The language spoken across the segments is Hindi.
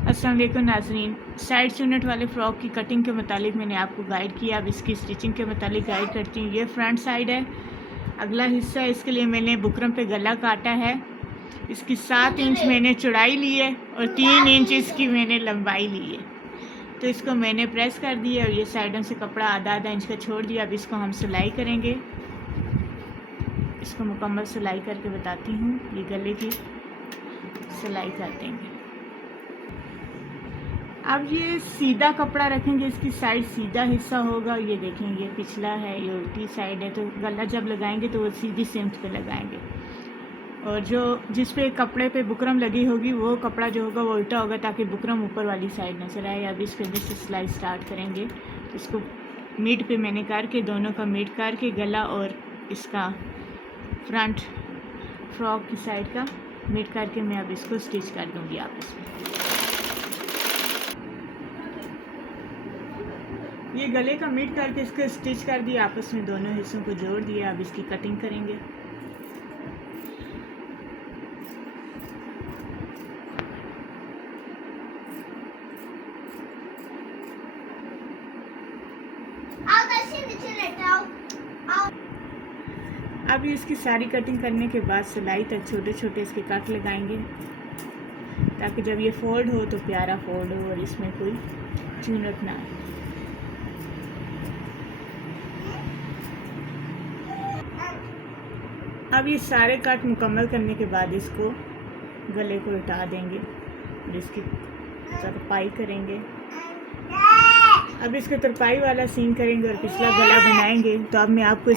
अस्सलाम वालेकुम नाज़रीन, साइड चुन्नट वाले फ़्रॉक की कटिंग के मुतालिक मैंने आपको गाइड किया। अब इसकी स्टिचिंग के मुतालिक गाइड करती हूँ। ये फ्रंट साइड है, अगला हिस्सा है। इसके लिए मैंने बुकरम पे गला काटा है। इसकी 7 इंच मैंने चौड़ाई ली है और 3 इंच इसकी मैंने लंबाई ली है। तो इसको मैंने प्रेस कर दिया और ये साइडों से कपड़ा आधा इंच का छोड़ दिया। अब इसको हम सिलाई करेंगे। इसको मुकम्मल सिलाई करके बताती हूँ। ये गले की सिलाई कर देंगे। अब ये सीधा कपड़ा रखेंगे, इसकी साइड सीधा हिस्सा होगा। ये देखेंगे पिछला है, ये उल्टी साइड है, तो गला जब लगाएंगे तो वो सीधी सिम्त पे लगाएंगे। और जो जिस पे कपड़े पे बुकरम लगी होगी वो कपड़ा जो होगा वो उल्टा होगा, ताकि बुकरम ऊपर वाली साइड नजर आए। अब इसके अंदर से सिलाई स्टार्ट करेंगे। इसको मिड पे मैंने करके, दोनों का मिड करके, गला और इसका फ्रंट फ्रॉक की साइड का मिड करके मैं अब इसको स्टिच कर दूँगी आपस में। ये गले का मिड करके इसको स्टिच कर दिया, आपस में दोनों हिस्सों को जोड़ दिया। अब इसकी कटिंग करेंगे। अब इसकी सारी कटिंग करने के बाद सिलाई तक छोटे छोटे इसके कट लगाएंगे, ताकि जब ये फोल्ड हो तो प्यारा फोल्ड हो और इसमें कोई चूनट ना आए। अब ये सारे कट मुकम्मल करने के बाद इसको गले को उल्टा देंगे और इसकी तरपाई करेंगे। अब इसको तरपाई वाला सीन करेंगे और पिछला गला बनाएंगे। तो अब मैं आपको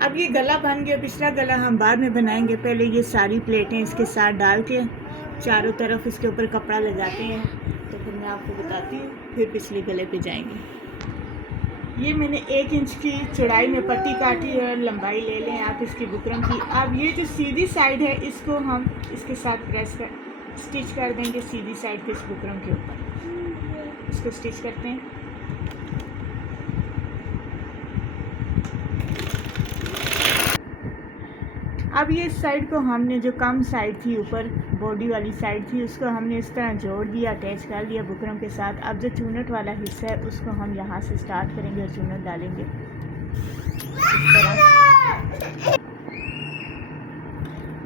अब ये गला बन गया, पिछला गला हम बाद में बनाएंगे। पहले ये सारी प्लेटें इसके साथ डाल के चारों तरफ इसके ऊपर कपड़ा लगाते हैं, तो फिर मैं आपको बताती हूँ। फिर पिछले गले पे जाएंगे। ये मैंने 1 इंच की चौड़ाई में पट्टी काटी है और लंबाई ले लें आप इसकी बुकरम की। अब ये जो सीधी साइड है इसको हम इसके साथ प्रेस कर स्टिच कर देंगे, सीधी साइड के इस बुकरम के ऊपर इसको स्टिच करते हैं। अब ये इस साइड को हमने, जो कम साइड थी ऊपर बॉडी वाली साइड थी, उसको हमने इस तरह जोड़ दिया, अटैच कर दिया बुकरम के साथ। अब जो चूनट वाला हिस्सा है उसको हम यहाँ से स्टार्ट करेंगे और चूनट डालेंगे इस तरह।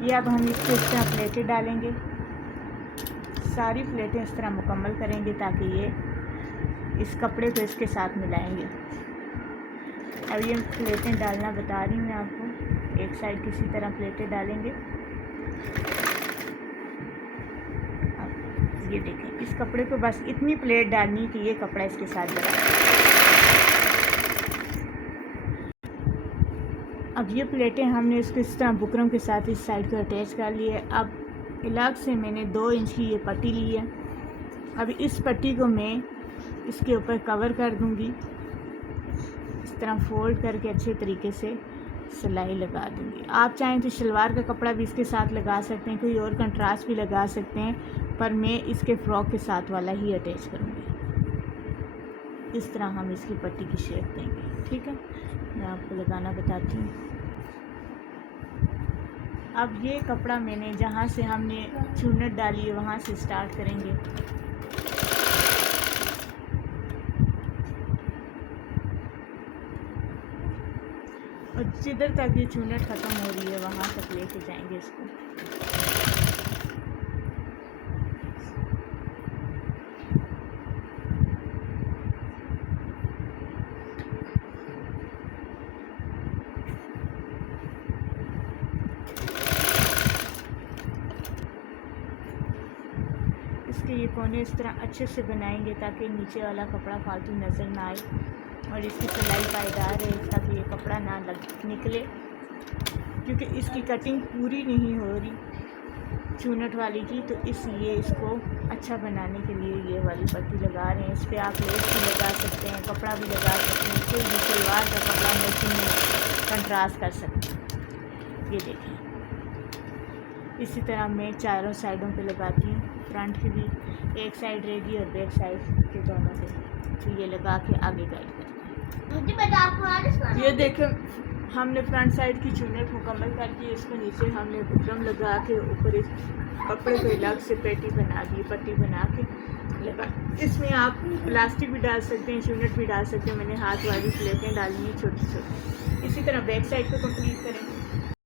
ये अब हम इसको इस तरह प्लेटें डालेंगे, सारी प्लेटें इस तरह मुकम्मल करेंगे, ताकि ये इस कपड़े को इसके साथ मिलाएंगे। अब ये प्लेटें डालना बता रही हूँ मैं आपको। एक साइड किसी तरह प्लेटें डालेंगे। अब ये देखें, इस कपड़े को बस इतनी प्लेट डालनी कि ये कपड़ा इसके साथ लगा। अब ये प्लेटें हमने इसको इस तरह बुकरम के साथ इस साइड को अटैच कर लिए। अब अलग से मैंने 2 इंच की ये पट्टी ली है। अब इस पट्टी को मैं इसके ऊपर कवर कर दूंगी, इस तरह फोल्ड करके अच्छे तरीके से सिलाई लगा दूंगी। आप चाहें तो शलवार का कपड़ा भी इसके साथ लगा सकते हैं, कोई और कंट्रास्ट भी लगा सकते हैं, पर मैं इसके फ्रॉक के साथ वाला ही अटैच करूंगी। इस तरह हम इसकी पट्टी की शेप देंगे। ठीक है, मैं आपको लगाना बताती हूँ। अब ये कपड़ा मैंने जहाँ से हमने चूनट डाली है वहाँ से स्टार्ट करेंगे। और जिधर तक ये चूनट ख़त्म हो रही है वहाँ तक लेके जाएंगे इसको। इसके ये कोने इस तरह अच्छे से बनाएंगे ताकि नीचे वाला कपड़ा फालतू नज़र ना आए, और इसकी सिलाई पायदार है ताकि ये कपड़ा ना निकले, क्योंकि इसकी कटिंग पूरी नहीं हो रही चूनट वाली की। तो इसलिए इसको अच्छा बनाने के लिए ये वाली पट्टी लगा रहे हैं। इस पर आप लेस भी लगा सकते हैं, कपड़ा भी लगा सकते हैं, कोई भी सलवार का कपड़ा मैचिंग में कंट्रास्ट कर सकते हैं। ये देखें, इसी तरह मैं चारों साइडों पे लगाती हूँ। फ्रंट की भी एक साइड रहेगी और बैक साइड के दोनों पे। तो ये लगा के आगे गाइड करते हैं। ये देखें, हमने फ्रंट साइड की चुनट मुकम्मल कर दी। इसको नीचे हमने बुकरम लगा के ऊपर इस कपड़े को अलग से पेटी बना दी, पट्टी बना के लगा। इसमें आप प्लास्टिक भी डाल सकते हैं, चुनट भी डाल सकते हैं। मैंने हाथ वाली प्लेटें डाली हैं छोटी छोटी। इसी तरह बैक साइड को कंप्लीट करें।